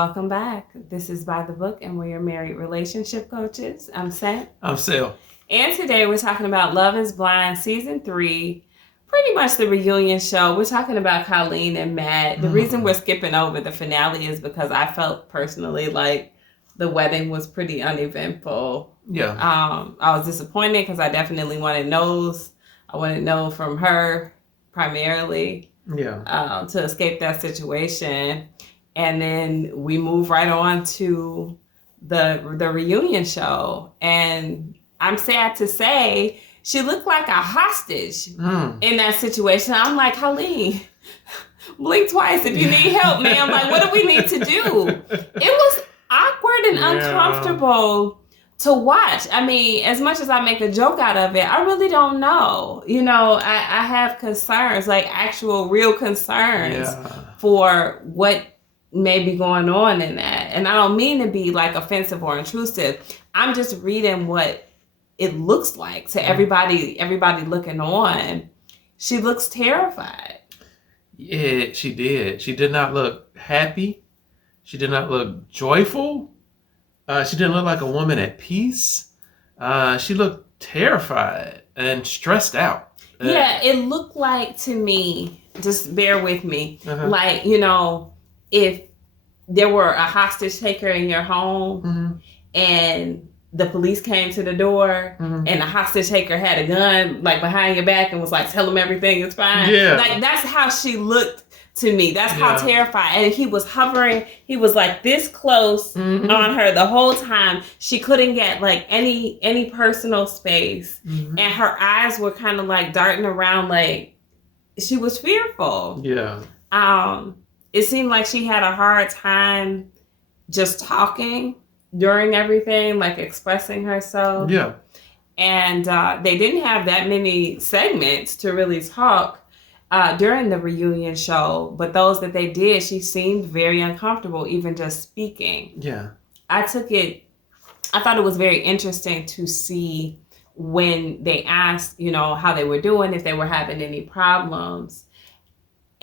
Welcome back. This is By the Book, and we're your married relationship coaches. I'm Seth. I'm Sil. And today we're talking about Love is Blind Season 3, pretty much the reunion show. We're talking about Colleen and Matt. The reason we're skipping over the finale is because I felt personally like the wedding was pretty uneventful. Yeah. I was disappointed because I definitely wanted no's. I wanted to know from her primarily. Yeah. To escape that situation. And then we move right on to the reunion show. And I'm sad to say she looked like a hostage in that situation. I'm like, Colleen, blink twice if you need help, ma'am. Like, what do we need to do? It was awkward and uncomfortable to watch. I mean, as much as I make a joke out of it, I really don't know. You know, I have concerns, like actual real concerns for what may be going on in that. And I don't mean to be like offensive or intrusive. I'm just reading what it looks like to everybody looking on. She looks terrified. Yeah, she did. She did not look happy. She did not look joyful. She didn't look like a woman at peace. She looked terrified and stressed out. Yeah, it looked like to me, just bear with me, like, you know, if there were a hostage taker in your home and the police came to the door and the hostage taker had a gun like behind your back and was like, tell him everything is fine. Yeah. Like, that's how she looked to me. That's how terrified. And he was hovering. He was like this close on her the whole time. She couldn't get like any personal space. And her eyes were kind of like darting around, like she was fearful. Yeah. It seemed like she had a hard time just talking during everything, like expressing herself. Yeah. And they didn't have that many segments to really talk during the reunion show, but those that they did, she seemed very uncomfortable, even just speaking. Yeah. I thought it was very interesting to see when they asked, you know, how they were doing, if they were having any problems.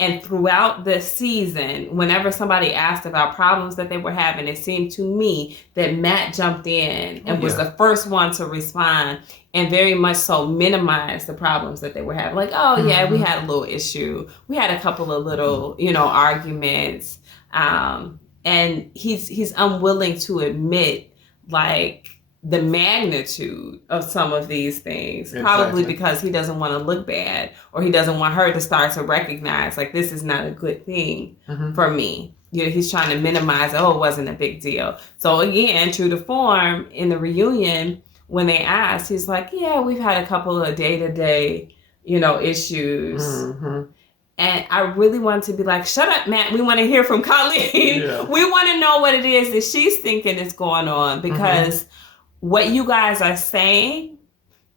And throughout the season, whenever somebody asked about problems that they were having, it seemed to me that Matt jumped in and was the first one to respond and very much so minimize the problems that they were having. Like, oh, yeah, we had a little issue. We had a couple of little, you know, arguments. And he's unwilling to admit, like, the magnitude of some of these things, probably because he doesn't want to look bad, or he doesn't want her to start to recognize, like, this is not a good thing for me. You know, he's trying to minimize, oh, it wasn't a big deal. So again, true to form, in the reunion, when they asked, he's like, yeah, we've had a couple of day-to-day, you know, issues. And I really wanted to be like, shut up, Matt. We want to hear from Colleen. We want to know what it is that she's thinking is going on, because what you guys are saying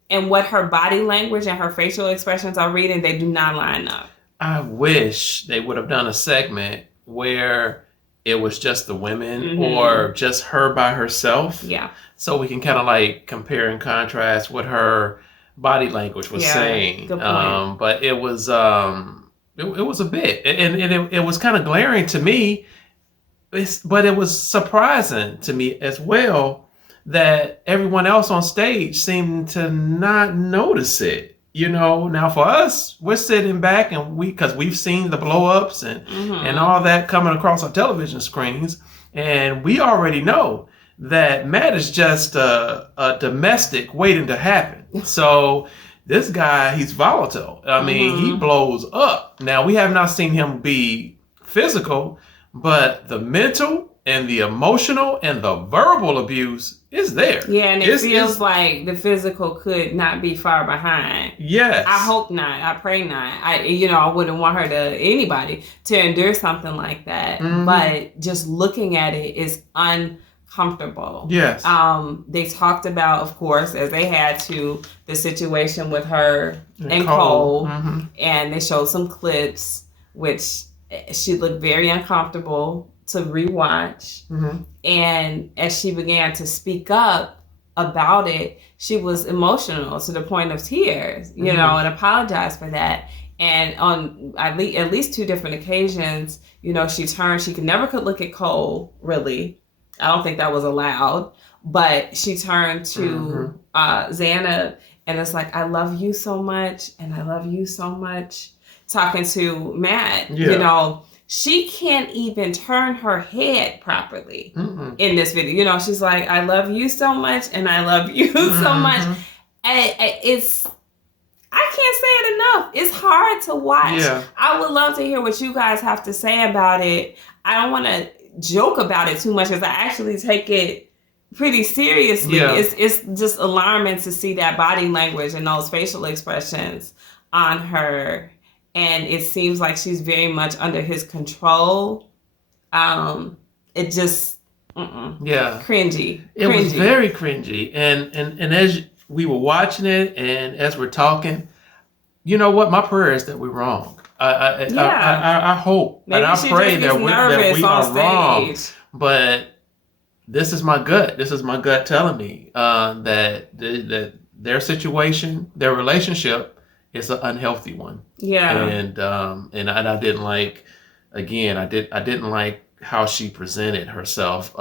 and what her body language and her facial expressions are reading, they do not line up. I wish they would have done a segment where it was just the women or just her by herself. Yeah. So we can kind of like compare and contrast what her body language was saying. Good point. But it was a bit, and it was kind of glaring to me, but it was surprising to me as well that everyone else on stage seemed to not notice it. You know, now for us, we're sitting back and because we've seen the blow-ups and all that coming across our television screens, and we already know that Matt is just a domestic waiting to happen. So this guy, he's volatile. I mean, he blows up. Now, we have not seen him be physical, but the mental and the emotional and the verbal abuse is there. Yeah, and it feels like the physical could not be far behind. Yes. I hope not. I pray not. I wouldn't want anybody to endure something like that. But just looking at it is uncomfortable. Yes. They talked about, of course, as they had to, the situation with her and Cole. And they showed some clips, which she looked very uncomfortable to rewatch. And as she began to speak up about it, she was emotional to the point of tears, you know, and apologized for that. And on at least 2 different occasions, you know, she could look at Cole, really. I don't think that was allowed. But she turned to Xana, and it's like, I love you so much, and I love you so much. Talking to Matt, you know, she can't even turn her head properly in this video. You know, she's like, I love you so much, and I love you so much. And I can't say it enough. It's hard to watch. Yeah. I would love to hear what you guys have to say about it. I don't want to joke about it too much because I actually take it pretty seriously. Yeah. It's just alarming to see that body language and those facial expressions on her. And it seems like she's very much under his control. It just, cringy. It was very cringy. And as we were watching it, and as we're talking, you know what? My prayer is that we're wrong. I hope maybe and I pray that we are wrong. But this is my gut. This is my gut telling me that their situation, their relationship, is an unhealthy one. Yeah. And I didn't like. Again, I didn't like how she presented herself.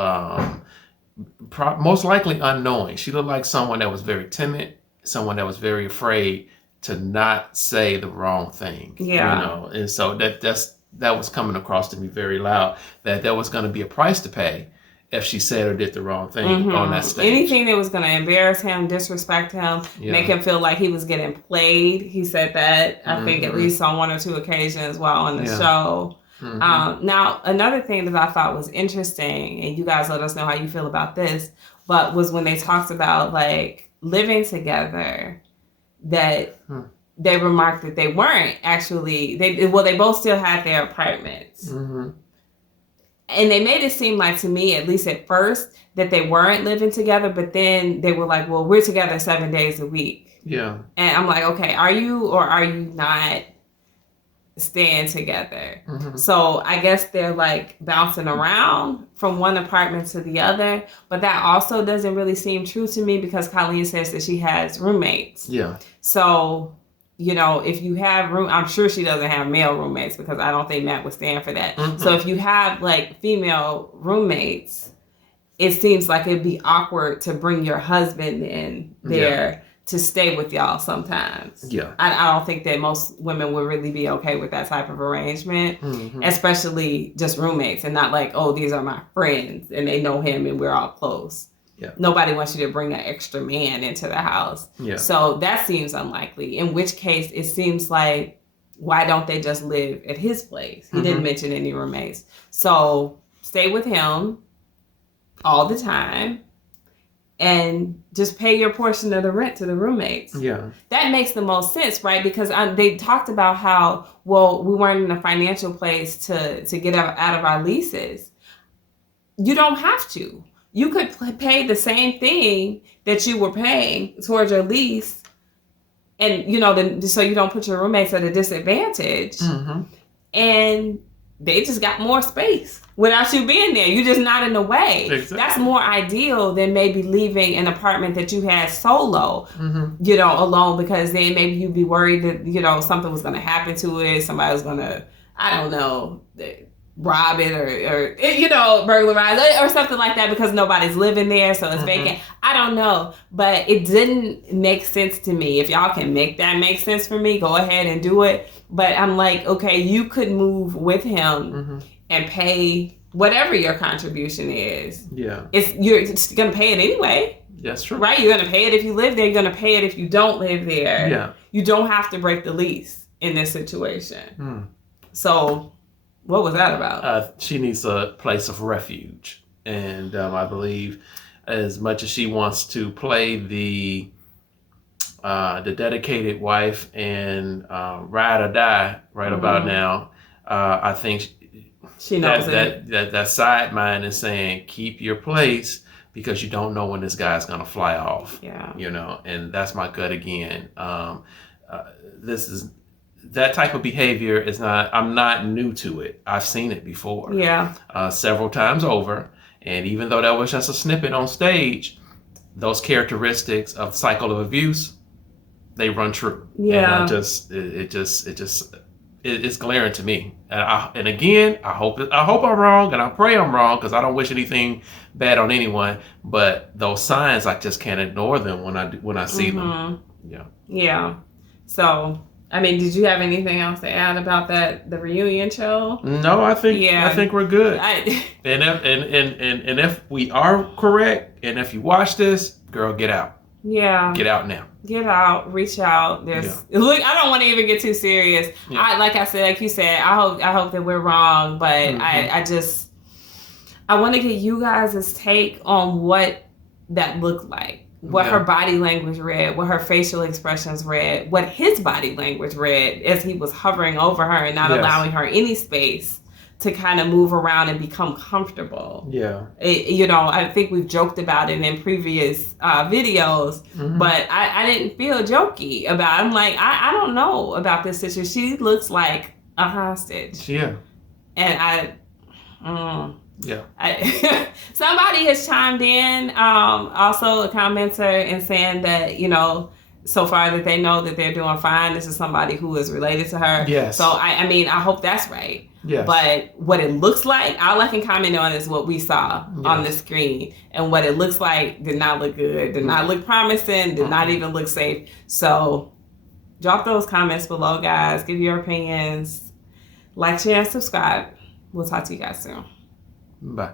Most likely unknowing. She looked like someone that was very timid, someone that was very afraid to not say the wrong thing. Yeah. You know, and so that was coming across to me very loud, that there was going to be a price to pay if she said or did the wrong thing on that stage. Anything that was going to embarrass him, disrespect him, make him feel like he was getting played. He said that, I think, at least on 1 or 2 occasions while on the show. Now, another thing that I thought was interesting, and you guys let us know how you feel about this, but was when they talked about like living together, that they remarked that they weren't actually, they both still had their apartments. And they made it seem like, to me, at least at first, that they weren't living together, but then they were like, well, we're together 7 days a week. Yeah. And I'm like, okay, are you or are you not staying together? So I guess they're like bouncing around from one apartment to the other, but that also doesn't really seem true to me because Colleen says that she has roommates. Yeah. So, you know, if you have I'm sure she doesn't have male roommates because I don't think Matt would stand for that. So if you have like female roommates, it seems like it'd be awkward to bring your husband in there to stay with y'all sometimes. Yeah. I don't think that most women would really be okay with that type of arrangement, especially just roommates and not like, oh, these are my friends and they know him and we're all close. Yeah. Nobody wants you to bring an extra man into the house. Yeah. So that seems unlikely, in which case it seems like, why don't they just live at his place? He didn't mention any roommates. So stay with him all the time and just pay your portion of the rent to the roommates. Yeah. That makes the most sense, right? Because they talked about how, well, we weren't in a financial place to get out of our leases. You don't have to. You could pay the same thing that you were paying towards your lease, and you know, so you don't put your roommates at a disadvantage. And they just got more space without you being there. You're just not in the way. Exactly. That's more ideal than maybe leaving an apartment that you had solo, you know, alone, because then maybe you'd be worried that, you know, something was going to happen to it. Somebody was going to, I don't know, rob it or you know, burglarize it or something like that because nobody's living there, so it's vacant. I don't know, but it didn't make sense to me. If y'all can make that make sense for me, go ahead and do it. But I'm like, okay, you could move with him and pay whatever your contribution is. Yeah, you're just gonna pay it anyway. That's true, right? You're gonna pay it if you live there. You're gonna pay it if you don't live there. Yeah, you don't have to break the lease in this situation. So. What was that about? She needs a place of refuge. And I believe as much as she wants to play the dedicated wife and ride or die right about now, I think she knows that side mind is saying, keep your place because you don't know when this guy's going to fly off. Yeah. You know, and that's my gut again. That type of behavior is not, I'm not new to it. I've seen it before. Yeah. Several times over. And even though that was just a snippet on stage, those characteristics of cycle of abuse, they run true. Yeah. And it's glaring to me. And again, I hope I'm wrong, and I pray I'm wrong, because I don't wish anything bad on anyone. But those signs, I just can't ignore them when I see them. Yeah. Yeah. So, I mean, did you have anything else to add about the reunion show? No, I think we're good. And if we are correct, and if you watch this, girl, get out. Yeah. Get out now. Get out. Reach out. Look, I don't want to even get too serious. Yeah. Like you said, I hope that we're wrong, but I want to get you guys' take on what that looked like. What her body language read, what her facial expressions read, what his body language read as he was hovering over her and not allowing her any space to kind of move around and become comfortable. Yeah. I think we've joked about it in previous videos, but I didn't feel jokey about it. I'm like, I don't know about this situation. She looks like a hostage. Yeah. And somebody has chimed in, also a commenter, and saying that, so far that they know that they're doing fine. This is somebody who is related to her. Yes. So I hope that's right. Yes. But what it looks like, all I can comment on is what we saw on the screen. And what it looks like did not look good, did not look promising, did not even look safe. So drop those comments below, guys. Give your opinions. Like, share, and subscribe. We'll talk to you guys soon. Bye.